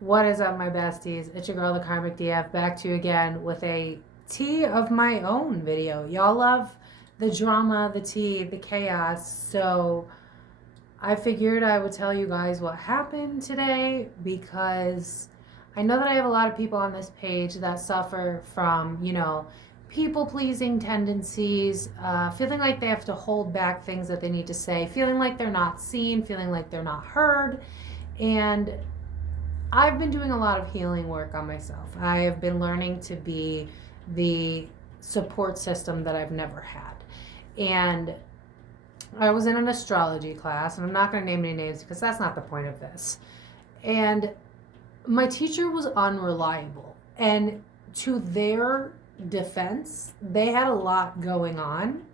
What is up, my besties? It's your girl, the Karmic DF, back to you again with a tea of my own video. Y'all love the drama, the tea, the chaos, so I figured I would tell you guys what happened today because I know that I have a lot of people on this page that suffer from, people-pleasing tendencies, feeling like they have to hold back things that they need to say, feeling like they're not seen, feeling like they're not heard, and I've been doing a lot of healing work on myself. I have been learning to be the support system that I've never had. And I was in an astrology class, and I'm not going to name any names because that's not the point of this. And my teacher was unreliable. And to their defense, they had a lot going on.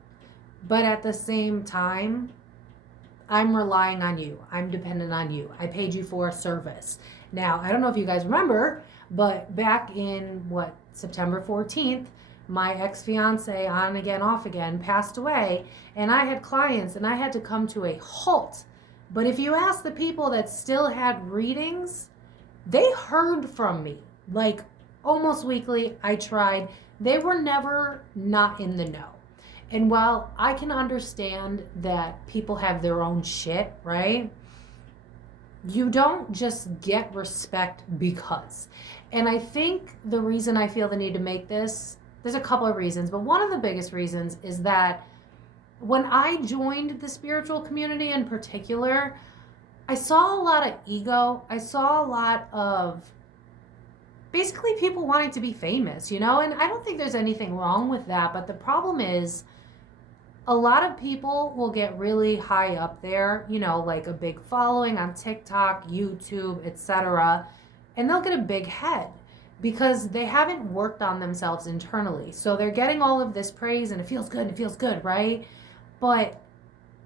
But at the same time, I'm relying on you. I'm dependent on you. I paid you for a service. Now, I don't know if you guys remember, but back in, September 14th, my ex-fiance, on again, off again, passed away, and I had clients, and I had to come to a halt. But if you ask the people that still had readings, they heard from me, like almost weekly. I tried. They were never not in the know. And while I can understand that people have their own shit, right? You don't just get respect because. And I think the reason I feel the need to make this, there's a couple of reasons, but one of the biggest reasons is that when I joined the spiritual community in particular, I saw a lot of ego. I saw a lot of basically people wanting to be famous, and I don't think there's anything wrong with that, but the problem is a lot of people will get really high up there, like a big following on TikTok, YouTube, etc., and they'll get a big head because they haven't worked on themselves internally. So they're getting all of this praise and it feels good, right? But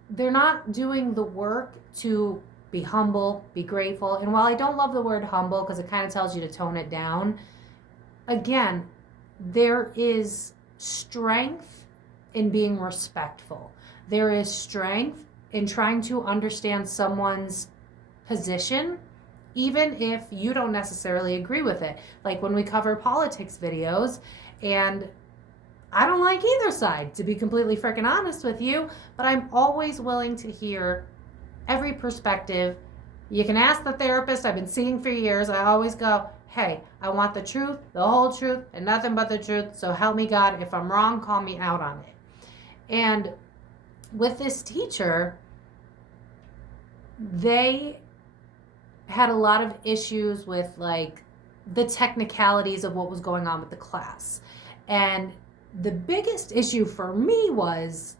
they're not doing the work to be humble, be grateful. And while I don't love the word humble because it kind of tells you to tone it down, again, there is strength in being respectful. There is strength in trying to understand someone's position, even if you don't necessarily agree with it. Like when we cover politics videos, and I don't like either side, to be completely freaking honest with you, but I'm always willing to hear every perspective. You can ask the therapist I've been seeing for years. I always go, hey, I want the truth, the whole truth, and nothing but the truth. So help me God. If I'm wrong, call me out on it. And with this teacher, they had a lot of issues with like the technicalities of what was going on with the class. And the biggest issue for me was,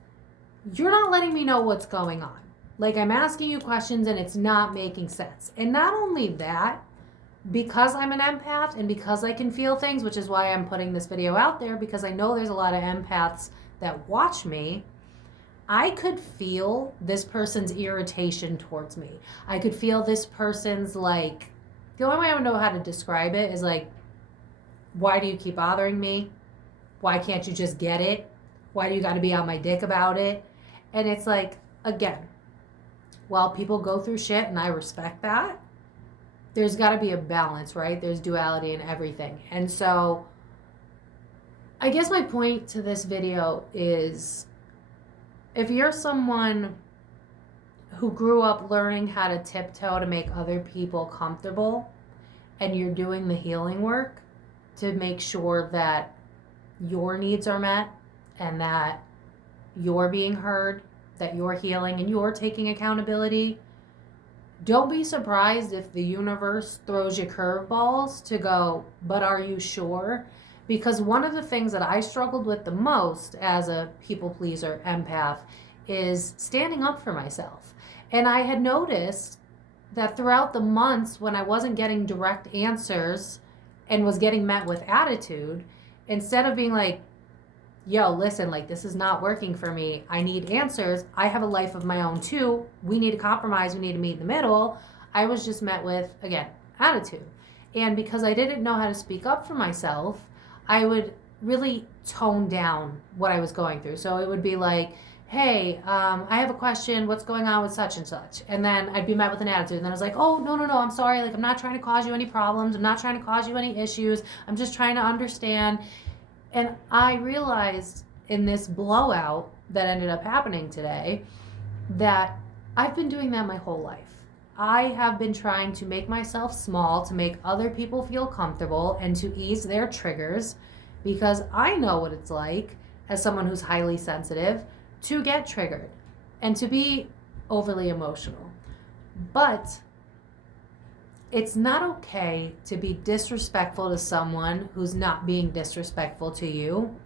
you're not letting me know what's going on. Like, I'm asking you questions and it's not making sense. And not only that, because I'm an empath and because I can feel things, which is why I'm putting this video out there, because I know there's a lot of empaths that watch me, I could feel this person's irritation towards me. I could feel this person's, like, the only way I would know how to describe it is like, why do you keep bothering me? Why can't you just get it? Why do you got to be on my dick about it? And it's like, again, while people go through shit, and I respect that, there's got to be a balance, right? There's duality in everything. And so I guess my point to this video is, if you're someone who grew up learning how to tiptoe to make other people comfortable, and you're doing the healing work to make sure that your needs are met and that you're being heard, that you're healing and you're taking accountability, don't be surprised if the universe throws you curveballs to go, but are you sure? Because one of the things that I struggled with the most as a people pleaser empath is standing up for myself. And I had noticed that throughout the months when I wasn't getting direct answers and was getting met with attitude, instead of being like, yo, listen, like, this is not working for me, I need answers, I have a life of my own too, we need to compromise, we need to meet in the middle, I was just met with, again, attitude. And because I didn't know how to speak up for myself, I would really tone down what I was going through. So it would be like, hey, I have a question, what's going on with such and such? And then I'd be met with an attitude. And then I was like, oh, no, I'm sorry. Like, I'm not trying to cause you any problems. I'm not trying to cause you any issues. I'm just trying to understand. And I realized in this blowout that ended up happening today that I've been doing that my whole life. I have been trying to make myself small to make other people feel comfortable and to ease their triggers because I know what it's like as someone who's highly sensitive to get triggered and to be overly emotional. But it's not okay to be disrespectful to someone who's not being disrespectful to you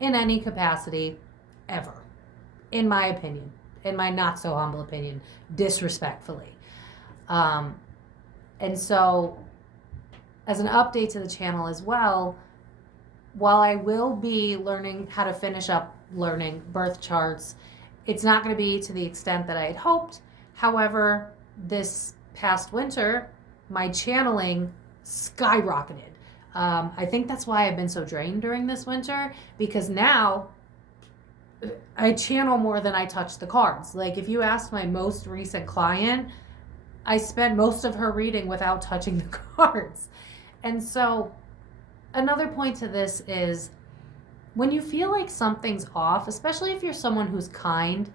in any capacity ever, in my opinion, in my not so humble opinion, disrespectfully. And so, as an update to the channel as well, while I will be learning how to finish up learning birth charts, it's not going to be to the extent that I had hoped. However, this past winter, my channeling skyrocketed. I think that's why I've been so drained during this winter, because now I channel more than I touch the cards. Like, if you ask my most recent client, I spent most of her reading without touching the cards. And so another point to this is when you feel like something's off, especially if you're someone who's kind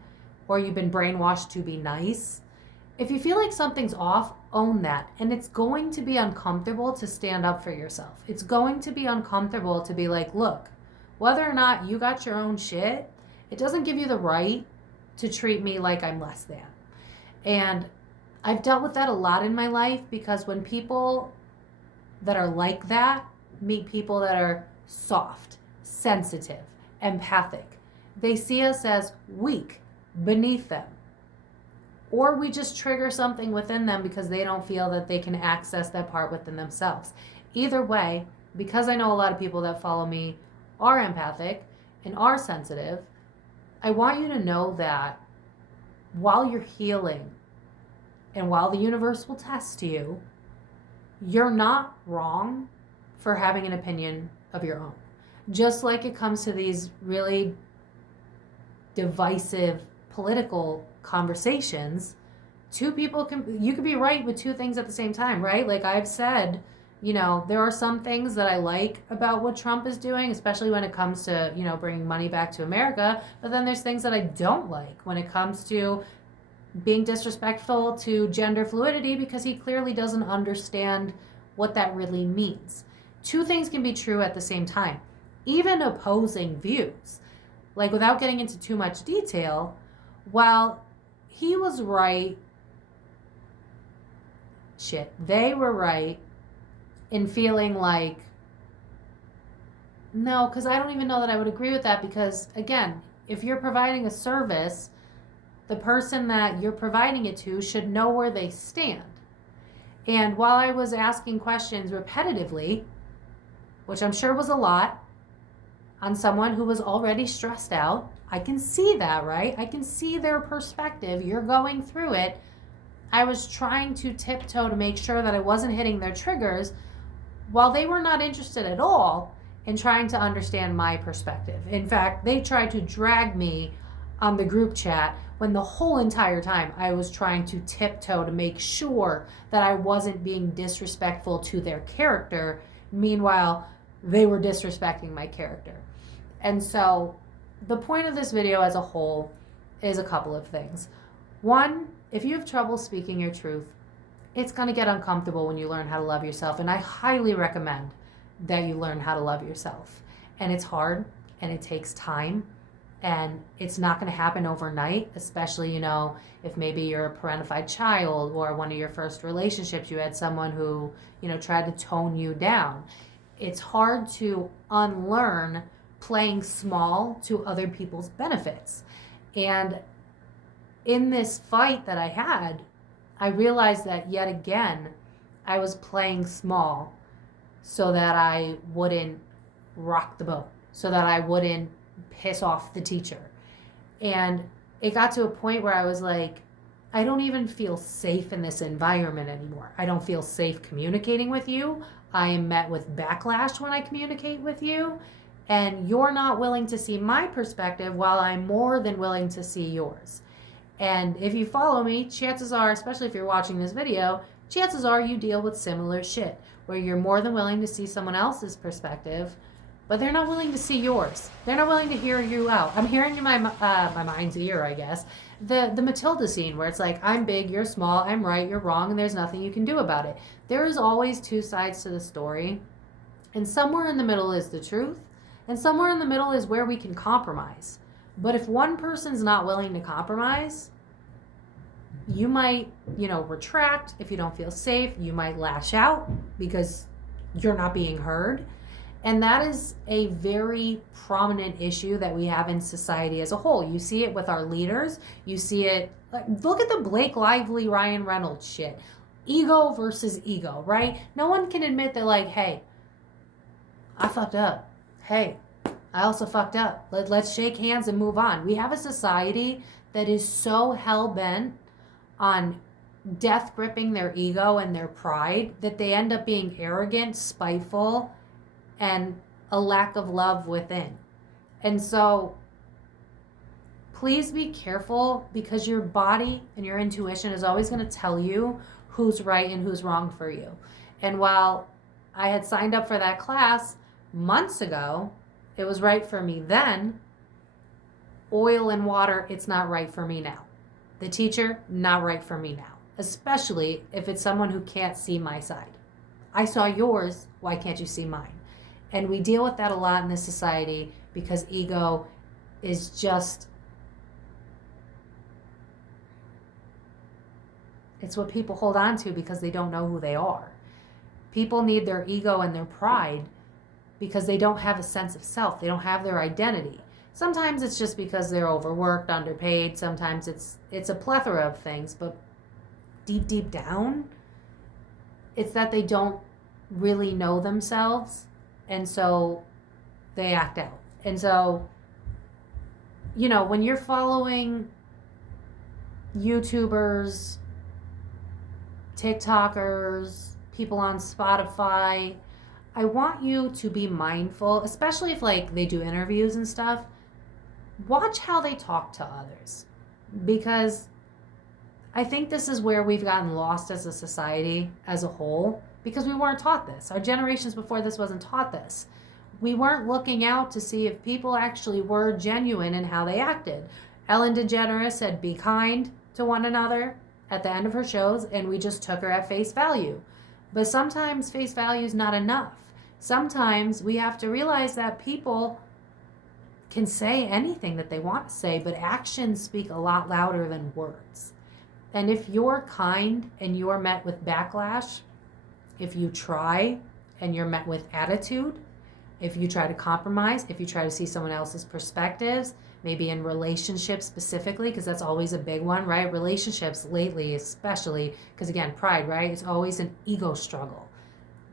or you've been brainwashed to be nice, if you feel like something's off, own that. And it's going to be uncomfortable to stand up for yourself. It's going to be uncomfortable to be like, look, whether or not you got your own shit, it doesn't give you the right to treat me like I'm less than. And I've dealt with that a lot in my life because when people that are like that meet people that are soft, sensitive, empathic, they see us as weak, beneath them. Or we just trigger something within them because they don't feel that they can access that part within themselves. Either way, because I know a lot of people that follow me are empathic and are sensitive, I want you to know that while you're healing and while the universe will test you, you're not wrong for having an opinion of your own. Just like it comes to these really divisive political conversations, you could be right with two things at the same time, right? Like I've said, there are some things that I like about what Trump is doing, especially when it comes to, bringing money back to America. But then there's things that I don't like when it comes to being disrespectful to gender fluidity because he clearly doesn't understand what that really means. Two things can be true at the same time, even opposing views. Like, without getting into too much detail, while he was right, they were right in feeling like, no, because I don't even know that I would agree with that because, again, if you're providing a service, the person that you're providing it to should know where they stand. And while I was asking questions repetitively, which I'm sure was a lot, on someone who was already stressed out, I can see that, right? I can see their perspective. You're going through it. I was trying to tiptoe to make sure that I wasn't hitting their triggers while they were not interested at all in trying to understand my perspective. In fact, they tried to drag me on the group chat when the whole entire time I was trying to tiptoe to make sure that I wasn't being disrespectful to their character. Meanwhile, they were disrespecting my character. And so the point of this video as a whole is a couple of things. One, if you have trouble speaking your truth, it's going to get uncomfortable when you learn how to love yourself. And I highly recommend that you learn how to love yourself. And it's hard and it takes time. And it's not going to happen overnight, especially, if maybe you're a parentified child or one of your first relationships, you had someone who, tried to tone you down. It's hard to unlearn playing small to other people's benefits. And in this fight that I had, I realized that yet again, I was playing small so that I wouldn't rock the boat, so that I wouldn't piss off the teacher. And it got to a point where I was like, I don't even feel safe in this environment anymore. I don't feel safe communicating with you. I am met with backlash when I communicate with you. And you're not willing to see my perspective while I'm more than willing to see yours. And if you follow me, chances are, especially if you're watching this video, chances are you deal with similar shit where you're more than willing to see someone else's perspective, but they're not willing to see yours. They're not willing to hear you out. I'm hearing in my mind's ear, I guess, the Matilda scene where it's like, I'm big, you're small, I'm right, you're wrong, and there's nothing you can do about it. There is always two sides to the story, and somewhere in the middle is the truth, and somewhere in the middle is where we can compromise. But if one person's not willing to compromise, you might, retract if you don't feel safe. You might lash out because you're not being heard. And that is a very prominent issue that we have in society as a whole. You see it with our leaders. You see it, look at the Blake Lively, Ryan Reynolds shit. Ego versus ego, right? No one can admit that, like, hey, I fucked up. Hey, I also fucked up. Let's shake hands and move on. We have a society that is so hell-bent on death gripping their ego and their pride that they end up being arrogant, spiteful, and a lack of love within. And so please be careful, because your body and your intuition is always going to tell you who's right and who's wrong for you. And while I had signed up for that class months ago, it was right for me then. Oil and water, it's not right for me now. The teacher, not right for me now, especially if it's someone who can't see my side. I saw yours, why can't you see mine? And we deal with that a lot in this society because ego is just, it's what people hold on to because they don't know who they are. People need their ego and their pride because they don't have a sense of self. They don't have their identity. Sometimes it's just because they're overworked, underpaid. Sometimes it's a plethora of things. But deep down, it's that they don't really know themselves. And so they act out. And so, when you're following YouTubers, TikTokers, people on Spotify, I want you to be mindful, especially if they do interviews and stuff. Watch how they talk to others, because I think this is where we've gotten lost as a society as a whole, because we weren't taught this. Our generations before this wasn't taught this. We weren't looking out to see if people actually were genuine in how they acted. Ellen DeGeneres said, be kind to one another at the end of her shows, and we just took her at face value. But sometimes face value is not enough. Sometimes we have to realize that people can say anything that they want to say, but actions speak a lot louder than words. And if you're kind and you're met with backlash, if you try and you're met with attitude, if you try to compromise, if you try to see someone else's perspectives, maybe in relationships specifically, because that's always a big one, right? Relationships lately, especially, because again, pride, right? It's always an ego struggle.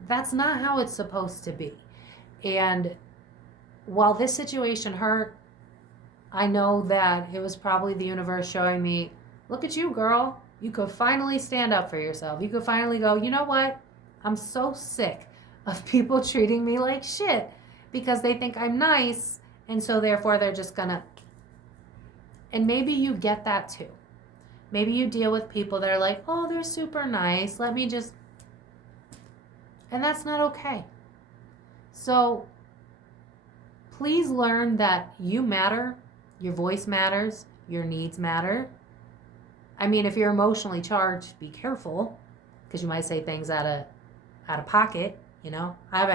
That's not how it's supposed to be. And while this situation hurt, I know that it was probably the universe showing me, look at you, girl. You could finally stand up for yourself. You could finally go, you know what? I'm so sick of people treating me like shit because they think I'm nice, and so therefore they're just gonna. And maybe you get that too. Maybe you deal with people that are like, oh, they're super nice. Let me just. And that's not okay. So please learn that you matter, your voice matters, your needs matter. I mean, if you're emotionally charged, be careful, because you might say things out of pocket, I had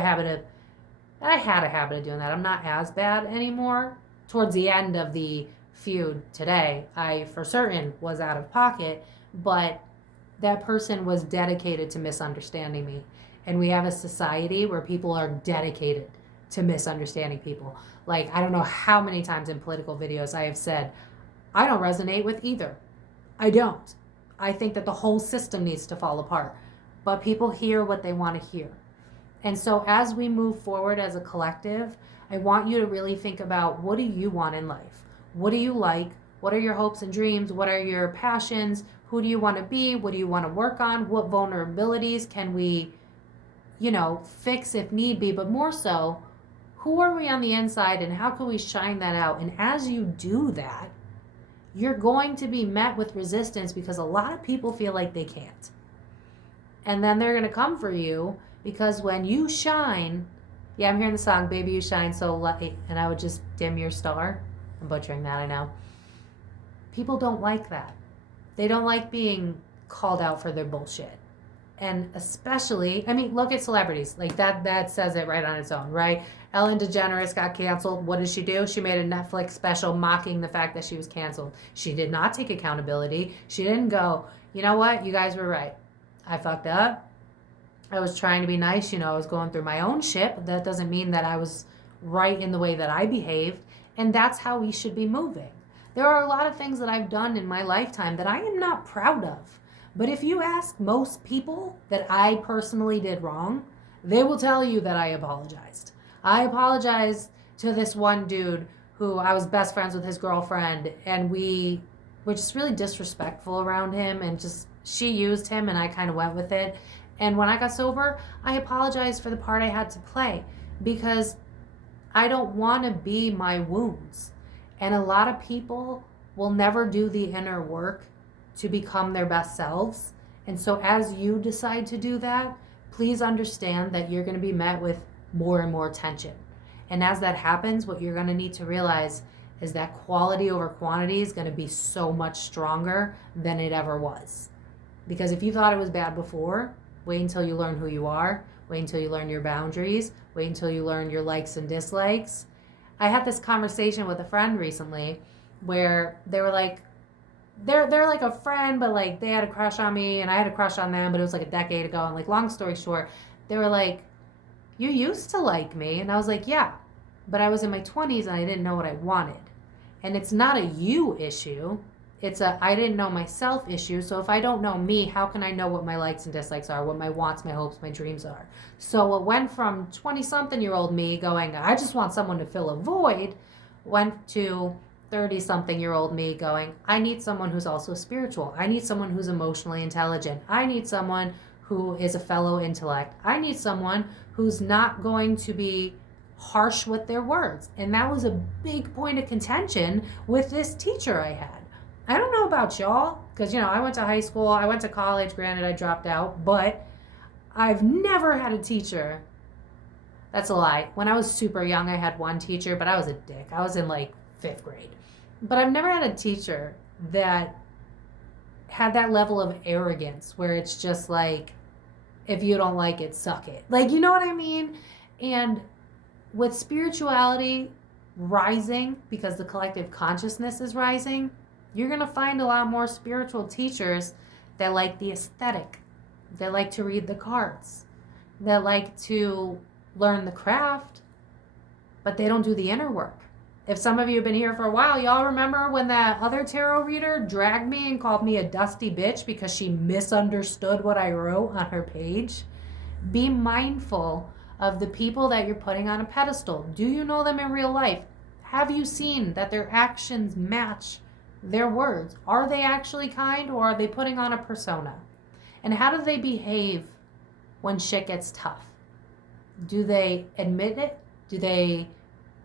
a habit of doing that. I'm not as bad anymore. Towards the end of the feud today, I for certain was out of pocket, but that person was dedicated to misunderstanding me. And we have a society where people are dedicated to misunderstanding people. I don't know how many times in political videos I have said, I don't resonate with either. I don't. I think that the whole system needs to fall apart. But people hear what they want to hear. And so as we move forward as a collective, I want you to really think about, what do you want in life? What do you like? What are your hopes and dreams? What are your passions? Who do you want to be? What do you want to work on? What vulnerabilities can we, fix if need be? But more so, Who are we on the inside and how can we shine that out? And as you do that, you're going to be met with resistance because a lot of people feel like they can't. And then they're going to come for you because when you shine, yeah, I'm hearing the song, Baby You Shine So Light, and I would just dim your star. I'm butchering that, I know. People don't like that. They don't like being called out for their bullshit. And especially, I mean, look at celebrities. Like that says it right on its own, right? Ellen DeGeneres got canceled. What did she do? She made a Netflix special mocking the fact that she was canceled. She did not take accountability. She didn't go, you know what? You guys were right. I fucked up. I was trying to be nice. I was going through my own shit. But that doesn't mean that I was right in the way that I behaved. And that's how we should be moving. There are a lot of things that I've done in my lifetime that I am not proud of. But if you ask most people that I personally did wrong, they will tell you that I apologized. I apologized to this one dude who I was best friends with his girlfriend, and we were just really disrespectful around him, and just she used him and I kind of went with it. And when I got sober, I apologized for the part I had to play because I don't want to be my wounds. And a lot of people will never do the inner work to become their best selves. And so as you decide to do that, please understand that you're going to be met with more and more tension. And as that happens, what you're going to need to realize is that quality over quantity is going to be so much stronger than it ever was. Because if you thought it was bad before, wait until you learn who you are. Wait until you learn your boundaries. Wait until you learn your likes and dislikes. I had this conversation with a friend recently where they were like, they're like a friend, but like they had a crush on me and I had a crush on them, but it was like a decade ago. And like, long story short, they were like, you used to like me. And I was like, yeah, but I was in my 20s and I didn't know what I wanted. And it's not a you issue. It's a I didn't know myself issue. So if I don't know me, how can I know what my likes and dislikes are, what my wants, my hopes, my dreams are? So it went from 20-something-year-old me going, I just want someone to fill a void, went to 30-something-year-old me going, I need someone who's also spiritual. I need someone who's emotionally intelligent. I need someone who is a fellow intellect. I need someone who's not going to be harsh with their words. And that was a big point of contention with this teacher I had. I don't know about y'all, because, I went to high school, I went to college, granted I dropped out, but I've never had a teacher. That's a lie. When I was super young, I had one teacher, but I was a dick. I was in like 5th grade. But I've never had a teacher that had that level of arrogance where it's just like, if you don't like it, suck it. Like, you know what I mean? And with spirituality rising, because the collective consciousness is rising, you're going to find a lot more spiritual teachers that like the aesthetic, that like to read the cards, that like to learn the craft, but they don't do the inner work. If some of you have been here for a while, y'all remember when that other tarot reader dragged me and called me a dusty bitch because she misunderstood what I wrote on her page? Be mindful of the people that you're putting on a pedestal. Do you know them in real life? Have you seen that their actions match their words? Are they actually kind, or are they putting on a persona? And how do they behave when shit gets tough? Do they admit it? Do they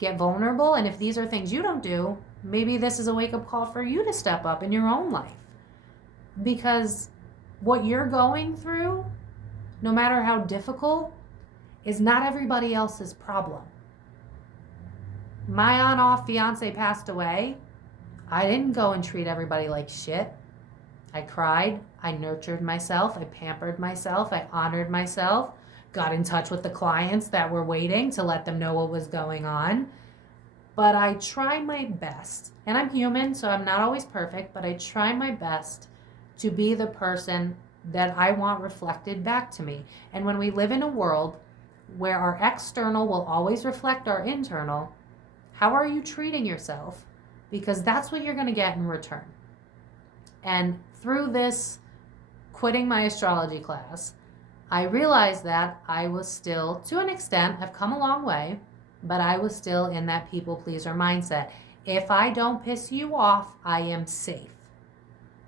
get vulnerable? And if these are things you don't do, maybe this is a wake-up call for you to step up in your own life. Because what you're going through, no matter how difficult, is not everybody else's problem. My on-off fiance passed away. I didn't go and treat everybody like shit. I cried. I nurtured myself. I pampered myself. I honored myself. Got in touch with the clients that were waiting to let them know what was going on. But I try my best. And I'm human, so I'm not always perfect, but I try my best to be the person that I want reflected back to me. And when we live in a world where our external will always reflect our internal, how are you treating yourself? Because that's what you're going to get in return. And through this quitting my astrology class, I realized that I was still, to an extent, I've come a long way, but I was still in that people pleaser mindset. If I don't piss you off, I am safe.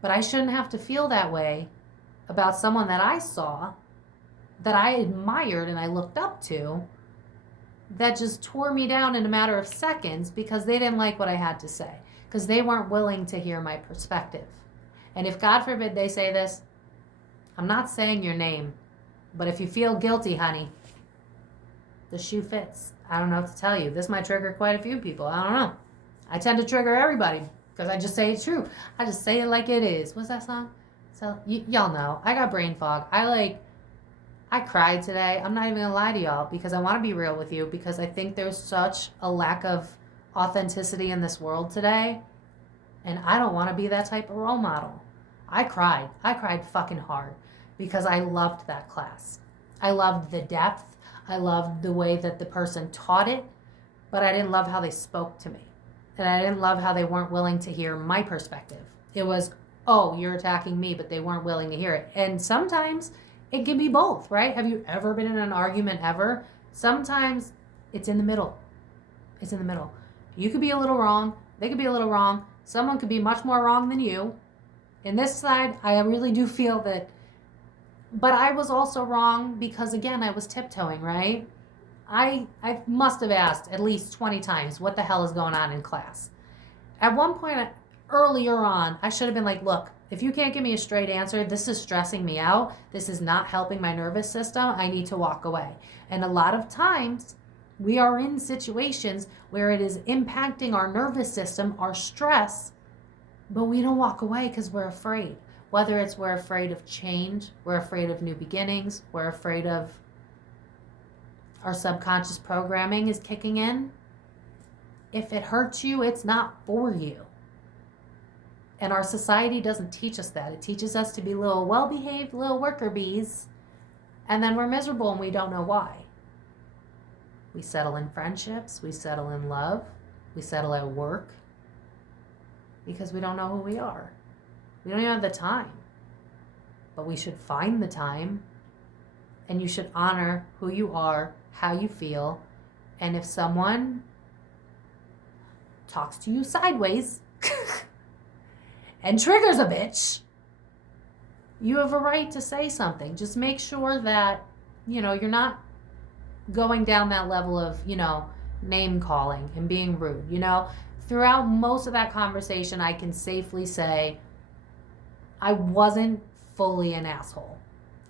But I shouldn't have to feel that way about someone that I saw, that I admired and I looked up to, that just tore me down in a matter of seconds because they didn't like what I had to say, because they weren't willing to hear my perspective. And if God forbid they say this, I'm not saying your name, but if you feel guilty, honey, the shoe fits. I don't know what to tell you. This might trigger quite a few people. I don't know. I tend to trigger everybody because I just say it's true. I just say it like it is. What's that song? So y'all know. I got brain fog. I cried today. I'm not even gonna lie to y'all because I want to be real with you, because I think there's such a lack of authenticity in this world today, and I don't want to be that type of role model. I cried fucking hard because I loved that class. I loved the depth. I loved the way that the person taught it, but I didn't love how they spoke to me. And I didn't love how they weren't willing to hear my perspective. It was, oh, you're attacking me, but they weren't willing to hear it. And sometimes it can be both, right? Have you ever been in an argument ever? Sometimes it's in the middle. It's in the middle. You could be a little wrong. They could be a little wrong. Someone could be much more wrong than you. In this side, I really do feel that, but I was also wrong because, again, I was tiptoeing, right? I must have asked at least 20 times, what the hell is going on in class? At one point earlier on, I should have been like, look, if you can't give me a straight answer, this is stressing me out. This is not helping my nervous system. I need to walk away. And a lot of times we are in situations where it is impacting our nervous system, our stress, but we don't walk away because we're afraid. Whether it's we're afraid of change, we're afraid of new beginnings, we're afraid of our subconscious programming is kicking in. If it hurts you, it's not for you. And our society doesn't teach us that. It teaches us to be little well-behaved little worker bees, and then we're miserable and we don't know why. We settle in friendships, we settle in love, we settle at work because we don't know who we are. We don't even have the time. But we should find the time, and you should honor who you are, how you feel, and if someone talks to you sideways and triggers a bitch, you have a right to say something. Just make sure that, you're not going down that level of, name calling and being rude. Throughout most of that conversation, I can safely say I wasn't fully an asshole.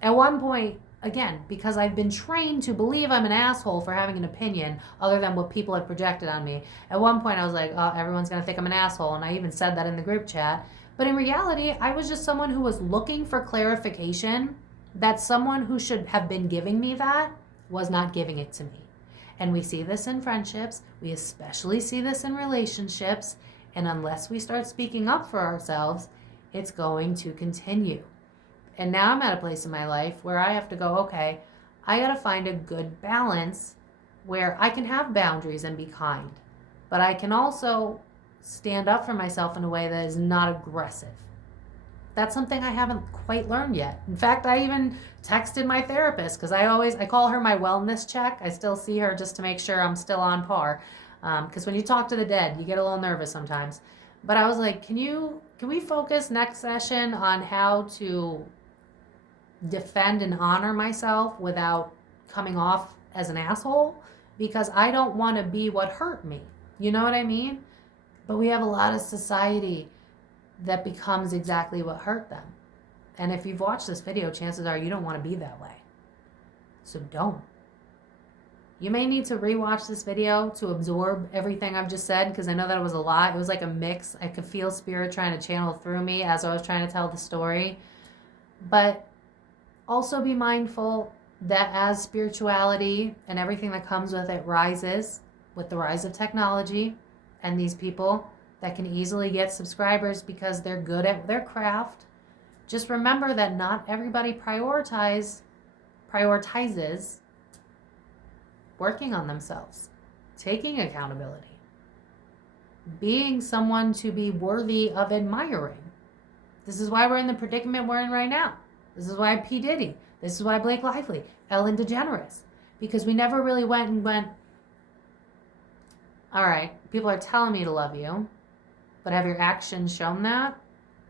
At one point, again, because I've been trained to believe I'm an asshole for having an opinion other than what people have projected on me. At one point, I was like, oh, everyone's going to think I'm an asshole. And I even said that in the group chat. But in reality, I was just someone who was looking for clarification that someone who should have been giving me that was not giving it to me. And we see this in friendships. We especially see this in relationships. And unless we start speaking up for ourselves, it's going to continue. And now I'm at a place in my life where I have to go, okay, I got to find a good balance where I can have boundaries and be kind, but I can also stand up for myself in a way that is not aggressive. That's something I haven't quite learned yet. In fact, I even texted my therapist because I call her my wellness check. I still see her just to make sure I'm still on par. Because when you talk to the dead, you get a little nervous sometimes. But I was like, can we focus next session on how to defend and honor myself without coming off as an asshole? Because I don't want to be what hurt me. You know what I mean? But we have a lot of society that becomes exactly what hurt them. And if you've watched this video, chances are you don't want to be that way. So don't. You may need to rewatch this video to absorb everything I've just said, because I know that it was a lot. It was like a mix. I could feel spirit trying to channel through me as I was trying to tell the story. But also be mindful that as spirituality and everything that comes with it rises, with the rise of technology and these people that can easily get subscribers because they're good at their craft, just remember that not everybody prioritizes working on themselves, taking accountability, being someone to be worthy of admiring. This is why we're in the predicament we're in right now. This is why P. Diddy. This is why Blake Lively, Ellen DeGeneres. Because we never really went, all right, people are telling me to love you, but have your actions shown that?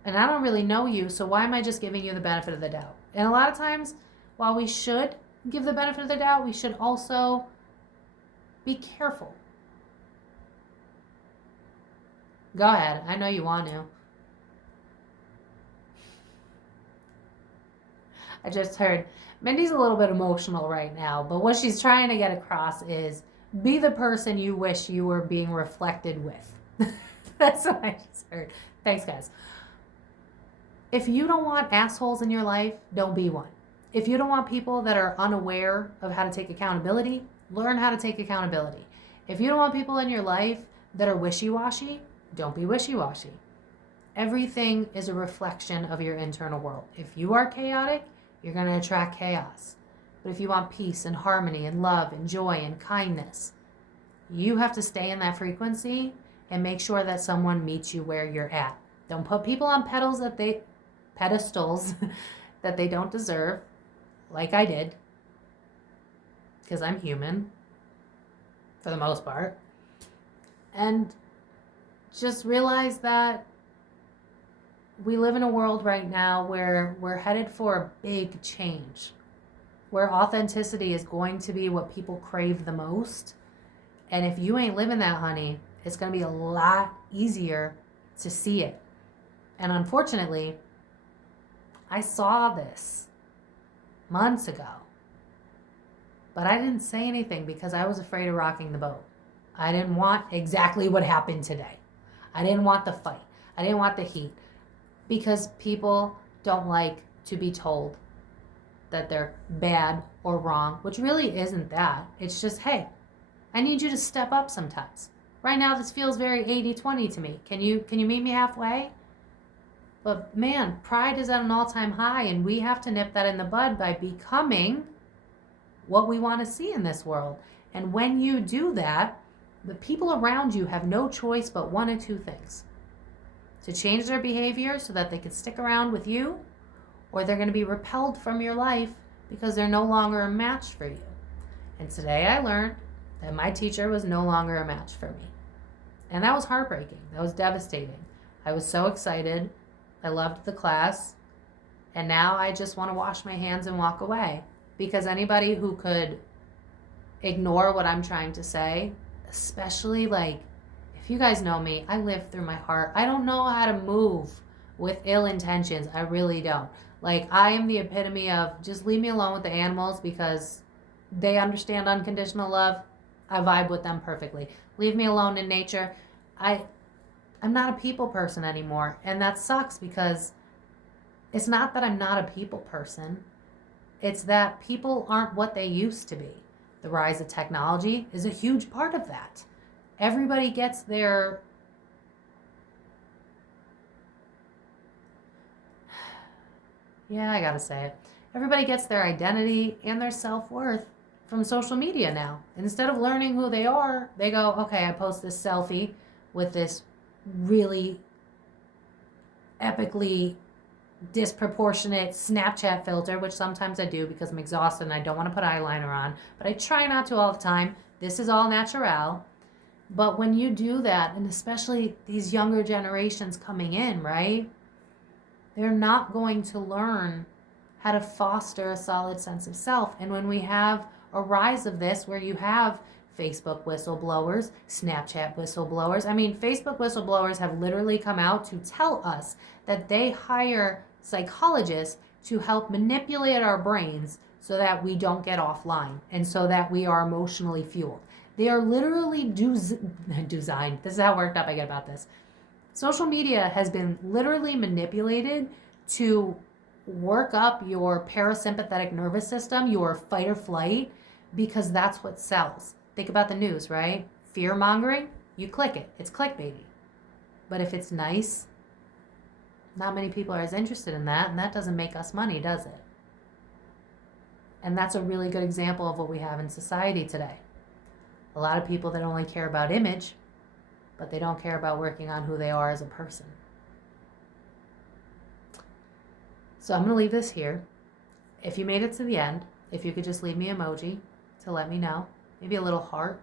And I don't really know you, so why am I just giving you the benefit of the doubt? And a lot of times, while we should give the benefit of the doubt, we should also Be careful. Go ahead. I know you want to. I just heard Mindy's a little bit emotional right now, but what she's trying to get across is be the person you wish you were being reflected with. That's what I just heard. Thanks, guys. If you don't want assholes in your life, don't be one. If you don't want people that are unaware of how to take accountability, learn how to take accountability. If you don't want people in your life that are wishy-washy, don't be wishy-washy. Everything is a reflection of your internal world. If you are chaotic, you're going to attract chaos. But if you want peace and harmony and love and joy and kindness, you have to stay in that frequency and make sure that someone meets you where you're at. Don't put people on pedestals that they don't deserve, like I did, because I'm human for the most part. And just realize that we live in a world right now where we're headed for a big change, where authenticity is going to be what people crave the most. And if you ain't living that, honey, it's going to be a lot easier to see it. And unfortunately, I saw this months ago, but I didn't say anything because I was afraid of rocking the boat. I didn't want exactly what happened today. I didn't want the fight. I didn't want the heat, because people don't like to be told that they're bad or wrong, which really isn't that. It's just, hey, I need you to step up sometimes. Right now, this feels very 80-20 to me. Can you meet me halfway? But man, pride is at an all-time high, and we have to nip that in the bud by becoming what we want to see in this world. And when you do that, the people around you have no choice but one of two things: to change their behavior so that they can stick around with you, or they're going to be repelled from your life because they're no longer a match for you. And today I learned that my teacher was no longer a match for me. And that was heartbreaking. That was devastating. I was so excited. I loved the class. And now I just want to wash my hands and walk away. Because anybody who could ignore what I'm trying to say, especially like, if you guys know me, I live through my heart. I don't know how to move with ill intentions. I really don't. Like, I am the epitome of just leave me alone with the animals because they understand unconditional love. I vibe with them perfectly. Leave me alone in nature. I'm not a people person anymore. And that sucks because it's not that I'm not a people person. It's that people aren't what they used to be. The rise of technology is a huge part of that. Everybody gets their I gotta say it. Everybody gets their identity and their self-worth from social media now. Instead of learning who they are, they go, okay, I post this selfie with this really epically disproportionate Snapchat filter, which sometimes I do because I'm exhausted and I don't want to put eyeliner on, but I try not to all the time. This is all natural. But when you do that, and especially these younger generations coming in, right? They're not going to learn how to foster a solid sense of self. And when we have a rise of this, where you have Facebook whistleblowers, Snapchat whistleblowers. I mean, Facebook whistleblowers have literally come out to tell us that they hire psychologists to help manipulate our brains so that we don't get offline and so that we are emotionally fueled. They are literally designed. This is how worked up I get about this. Social media has been literally manipulated to work up your parasympathetic nervous system, your fight or flight, because that's what sells. Think about the news, right? Fear mongering, you click it. It's clickbaity. But if it's nice, not many people are as interested in that, and that doesn't make us money, does it? And that's a really good example of what we have in society today. A lot of people that only care about image, but they don't care about working on who they are as a person. So I'm going to leave this here. If you made it to the end, if you could just leave me an emoji to let me know, maybe a little heart.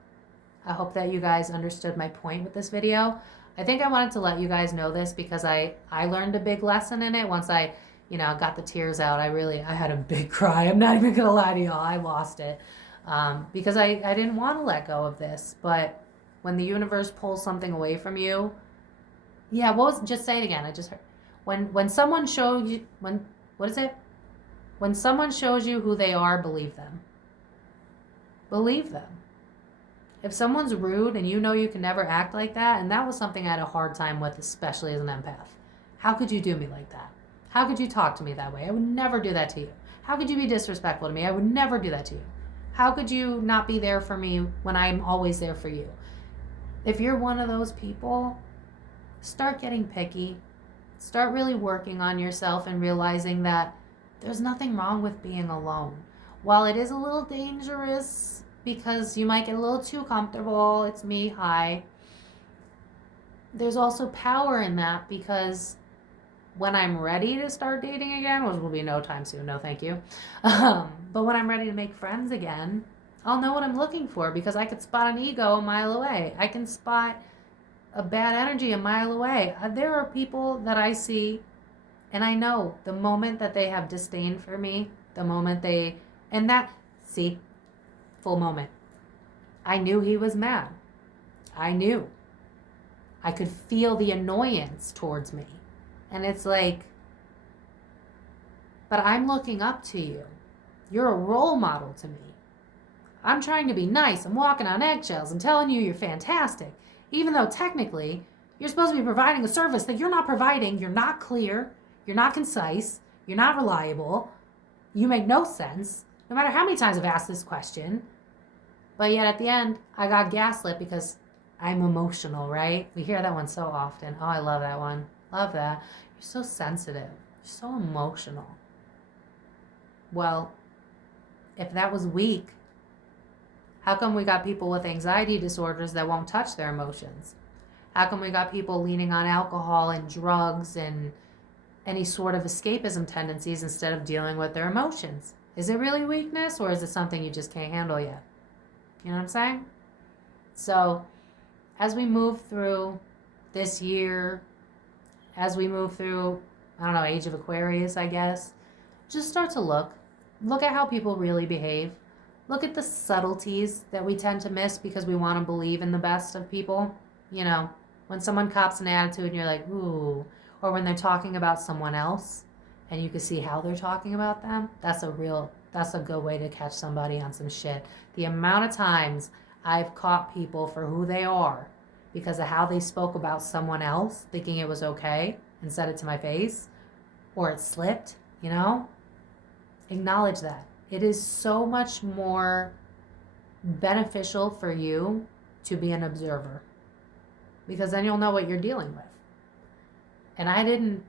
I hope that you guys understood my point with this video. I think I wanted to let you guys know this because I learned a big lesson in it. Once I, got the tears out, I had a big cry. I'm not even going to lie to y'all. I lost it. because I didn't want to let go of this. But when the universe pulls something away from you, yeah, just say it again. I just heard. When someone shows you, what is it? When someone shows you who they are, believe them. Believe them. If someone's rude and you know you can never act like that, and that was something I had a hard time with, especially as an empath. How could you do me like that? How could you talk to me that way? I would never do that to you. How could you be disrespectful to me? I would never do that to you. How could you not be there for me when I'm always there for you? If you're one of those people, start getting picky. Start really working on yourself and realizing that there's nothing wrong with being alone. While it is a little dangerous because you might get a little too comfortable, it's me, hi. There's also power in that, because when I'm ready to start dating again, which will be no time soon, no thank you. But when I'm ready to make friends again, I'll know what I'm looking for, because I could spot an ego a mile away. I can spot a bad energy a mile away. There are people that I see, and I know the moment that they have disdain for me, the moment full moment. I knew he was mad. I knew. I could feel the annoyance towards me. And it's like, but I'm looking up to you. You're a role model to me. I'm trying to be nice. I'm walking on eggshells and telling you you're fantastic. Even though technically you're supposed to be providing a service that you're not providing. You're not clear. You're not concise. You're not reliable. You make no sense. No matter how many times I've asked this question. But yet at the end, I got gaslit because I'm emotional, right? We hear that one so often. Oh, I love that one. Love that. You're so sensitive. You're so emotional. Well, if that was weak, how come we got people with anxiety disorders that won't touch their emotions? How come we got people leaning on alcohol and drugs and any sort of escapism tendencies instead of dealing with their emotions? Is it really weakness, or is it something you just can't handle yet? You know what I'm saying? So as we move through this year, as we move through, I don't know, age of Aquarius, I guess, just start to look at how people really behave. Look at the subtleties that we tend to miss because we want to believe in the best of people. You know, when someone cops an attitude and you're like, ooh, or when they're talking about someone else and you can see how they're talking about them, that's a good way to catch somebody on some shit. The amount of times I've caught people for who they are because of how they spoke about someone else, thinking it was okay and said it to my face, or it slipped, you know? Acknowledge that. It is so much more beneficial for you to be an observer, because then you'll know what you're dealing with. And I didn't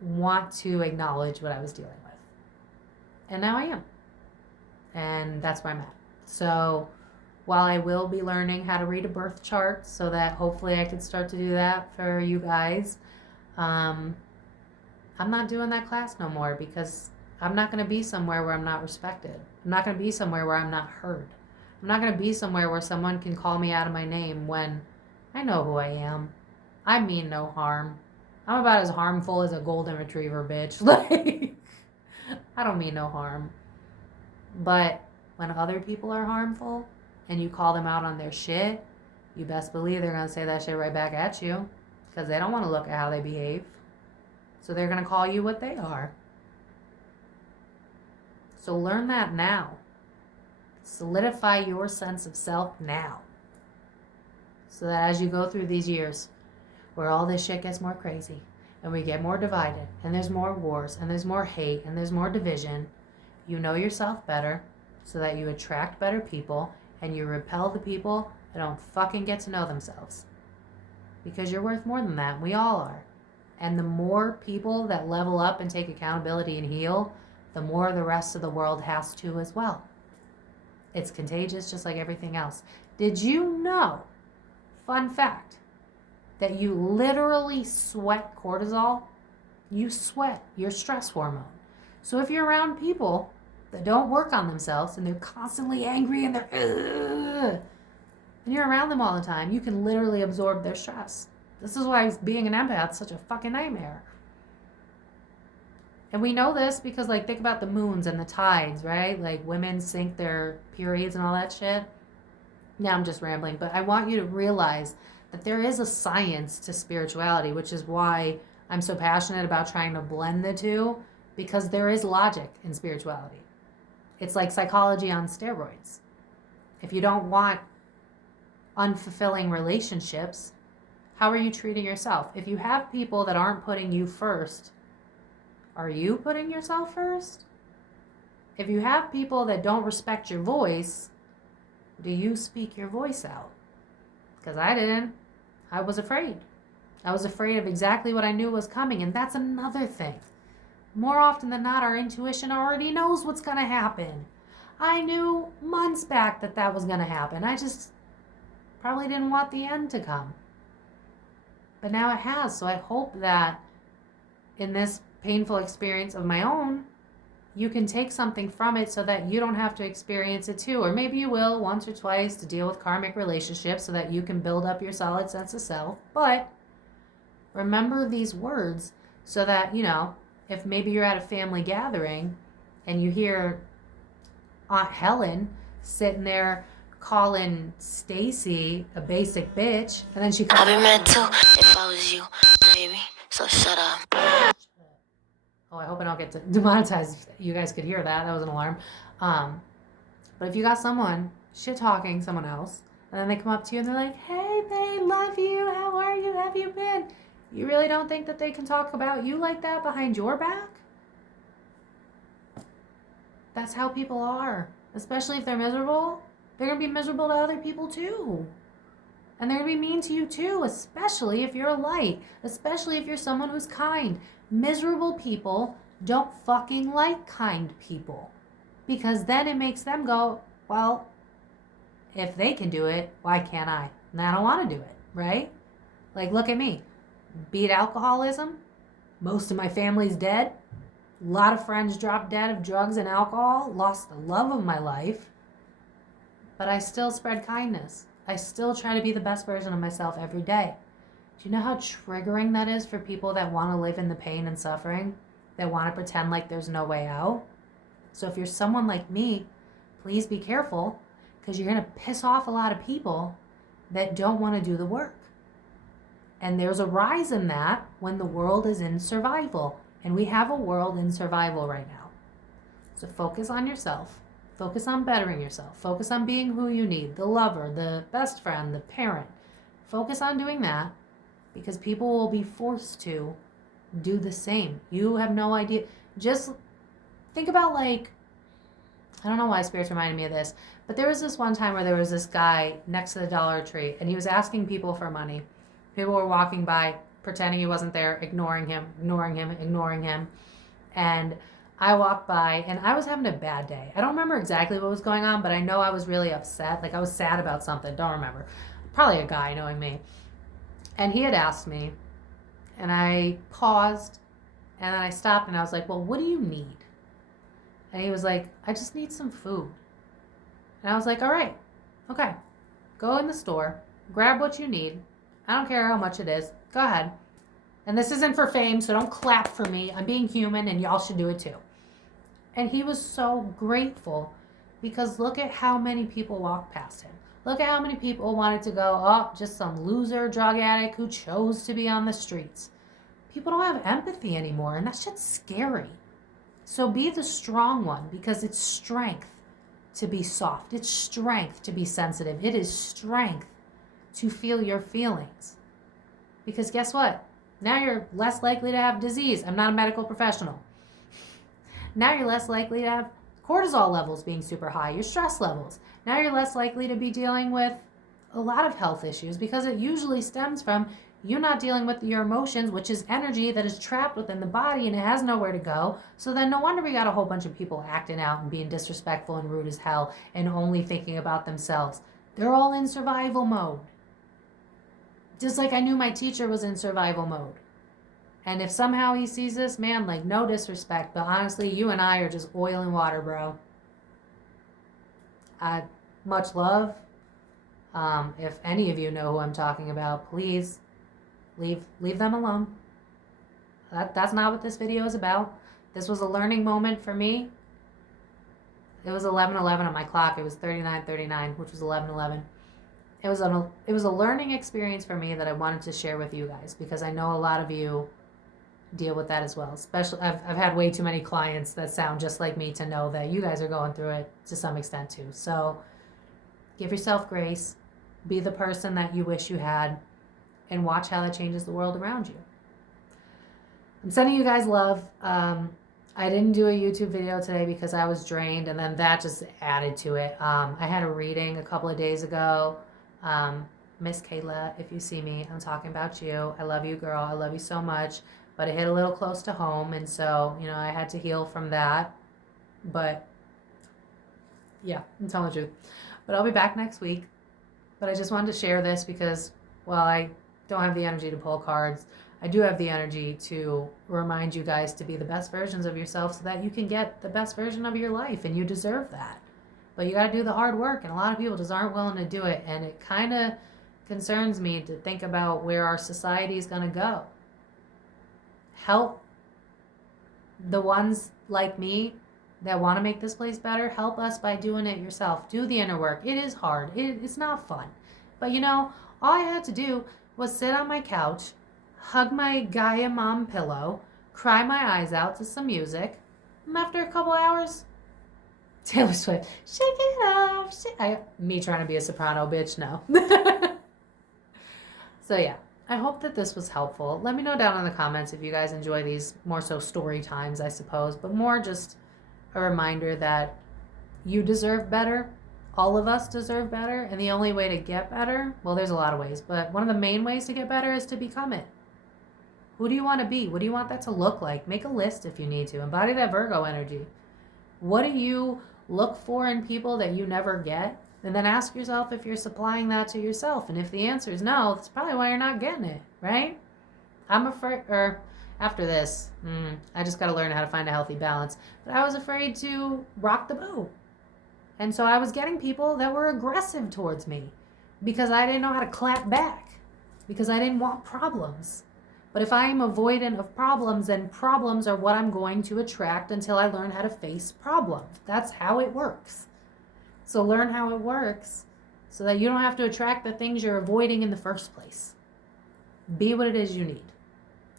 want to acknowledge what I was dealing with. And now I am. And that's where I'm at. So while I will be learning how to read a birth chart so that hopefully I could start to do that for you guys, I'm not doing that class no more, because I'm not going to be somewhere where I'm not respected. I'm not going to be somewhere where I'm not heard. I'm not going to be somewhere where someone can call me out of my name when I know who I am. I mean no harm. I'm about as harmful as a golden retriever, bitch. Like, I don't mean no harm. But when other people are harmful and you call them out on their shit, you best believe they're going to say that shit right back at you, because they don't want to look at how they behave. So they're going to call you what they are. So learn that now. Solidify your sense of self now. So that as you go through these years where all this shit gets more crazy and we get more divided and there's more wars and there's more hate and there's more division, you know yourself better so that you attract better people and you repel the people that don't fucking get to know themselves. Because you're worth more than that. We all are. And the more people that level up and take accountability and heal, the more the rest of the world has to as well. It's contagious just like everything else. Did you know, fun fact, that you literally sweat cortisol? You sweat your stress hormone. So if you're around people that don't work on themselves and they're constantly angry and they're and you're around them all the time, you can literally absorb their stress. This is why being an empath is such a fucking nightmare. And we know this because, like, think about the moons and the tides, right? Like, women sync their periods and all that shit. Now I'm just rambling, but I want you to realize that there is a science to spirituality, which is why I'm so passionate about trying to blend the two, because there is logic in spirituality. It's like psychology on steroids. If you don't want unfulfilling relationships, how are you treating yourself? If you have people that aren't putting you first, are you putting yourself first? If you have people that don't respect your voice, do you speak your voice out? Because I didn't. I was afraid. I was afraid of exactly what I knew was coming. And that's another thing. More often than not, our intuition already knows what's going to happen. I knew months back that that was going to happen. I just probably didn't want the end to come. But now it has. So I hope that in this painful experience of my own, you can take something from it so that you don't have to experience it too. Or maybe you will once or twice to deal with karmic relationships so that you can build up your solid sense of self. But remember these words so that, you know, if maybe you're at a family gathering and you hear Aunt Helen sitting there calling Stacy a basic bitch, and then she comes, I'd be mad too if I was you, baby. So shut up. oh, I hope I don't get demonetized. You guys could hear that. That was an alarm. But if you got someone shit talking someone else, and then they come up to you and they're like, hey, babe, love you. How are you? Have you been? You really don't think that they can talk about you like that behind your back? That's how people are. Especially if they're miserable. They're going to be miserable to other people too. And they're going to be mean to you too, especially if you're a light. Especially if you're someone who's kind. Miserable people don't fucking like kind people. Because then it makes them go, well, if they can do it, why can't I? And I don't want to do it, right? Like, look at me. Beat alcoholism. Most of my family's dead. A lot of friends dropped dead of drugs and alcohol. Lost the love of my life. But I still spread kindness. I still try to be the best version of myself every day. Do you know how triggering that is for people that want to live in the pain and suffering? That want to pretend like there's no way out? So if you're someone like me, please be careful, because you're going to piss off a lot of people that don't want to do the work. And there's a rise in that when the world is in survival. And we have a world in survival right now. So focus on yourself. Focus on bettering yourself. Focus on being who you need. The lover, the best friend, the parent. Focus on doing that, because people will be forced to do the same. You have no idea. Just think about, like, I don't know why Spirit's reminded me of this, but there was this one time where there was this guy next to the Dollar Tree, and he was asking people for money. People were walking by, pretending he wasn't there, ignoring him. And I walked by, and I was having a bad day. I don't remember exactly what was going on, but I know I was really upset. Like, I was sad about something. Don't remember. Probably a guy knowing me. And he had asked me, and I paused, and then I stopped, and I was like, well, what do you need? And he was like, I just need some food. And I was like, all right, okay. Go in the store, grab what you need. I don't care how much it is. Go ahead. And this isn't for fame, so don't clap for me. I'm being human, and y'all should do it too. And he was so grateful, because look at how many people walked past him. Look at how many people wanted to go, oh, just some loser drug addict who chose to be on the streets. People don't have empathy anymore, and that shit's scary. So be the strong one, because it's strength to be soft. It's strength to be sensitive. It is strength to feel your feelings. Because guess what? Now you're less likely to have disease. I'm not a medical professional. Now you're less likely to have cortisol levels being super high, your stress levels. Now you're less likely to be dealing with a lot of health issues, because it usually stems from you not dealing with your emotions, which is energy that is trapped within the body and it has nowhere to go. So then no wonder we got a whole bunch of people acting out and being disrespectful and rude as hell and only thinking about themselves. They're all in survival mode. Just like I knew my teacher was in survival mode. And if somehow he sees this, man, like, no disrespect, but honestly, you and I are just oil and water, bro. Much love. If any of you know who I'm talking about, please leave them alone. That's not what this video is about. This was a learning moment for me. It was 11:11 on my clock. It was 39:39, which was 11:11. It was a learning experience for me that I wanted to share with you guys, because I know a lot of you deal with that as well. Especially, I've had way too many clients that sound just like me to know that you guys are going through it to some extent too. So give yourself grace, be the person that you wish you had, and watch how that changes the world around you. I'm sending you guys love. I didn't do a YouTube video today because I was drained, and then that just added to it. I had a reading a couple of days ago. Miss Kayla, if you see me, I'm talking about you. I love you, girl. I love you so much. But it hit a little close to home, and so, you know, I had to heal from that. But, yeah, I'm telling the truth. But I'll be back next week. But I just wanted to share this because, while I don't have the energy to pull cards, I do have the energy to remind you guys to be the best versions of yourself so that you can get the best version of your life, and you deserve that. But you got to do the hard work, and a lot of people just aren't willing to do it, and it kind of concerns me to think about where our society is going to go. Help the ones like me that want to make this place better. Help us by doing it yourself. Do the inner work. It is hard. It's not fun. But, you know, all I had to do was sit on my couch, hug my Gaia mom pillow, cry my eyes out to some music, and after a couple hours, Taylor Swift, shake it off. Me trying to be a soprano bitch, no. So yeah, I hope that this was helpful. Let me know down in the comments if you guys enjoy these more so story times, I suppose, but more just a reminder that you deserve better. All of us deserve better, and the only way to get better, well, there's a lot of ways, but one of the main ways to get better is to become it. Who do you want to be? What do you want that to look like? Make a list if you need to. Embody that Virgo energy. What do you look for in people that you never get? And then ask yourself if you're supplying that to yourself. And if the answer is no, that's probably why you're not getting it, right? I'm afraid, or after this, I just got to learn how to find a healthy balance. But I was afraid to rock the boat. And so I was getting people that were aggressive towards me because I didn't know how to clap back, because I didn't want problems. But if I am avoidant of problems, then problems are what I'm going to attract until I learn how to face problems. That's how it works. So learn how it works so that you don't have to attract the things you're avoiding in the first place. Be what it is you need.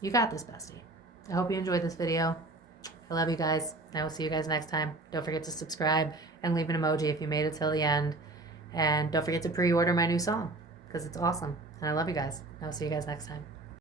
You got this, bestie. I hope you enjoyed this video. I love you guys. I will see you guys next time. Don't forget to subscribe and leave an emoji if you made it till the end. And don't forget to pre-order my new song because it's awesome. And I love you guys. I will see you guys next time.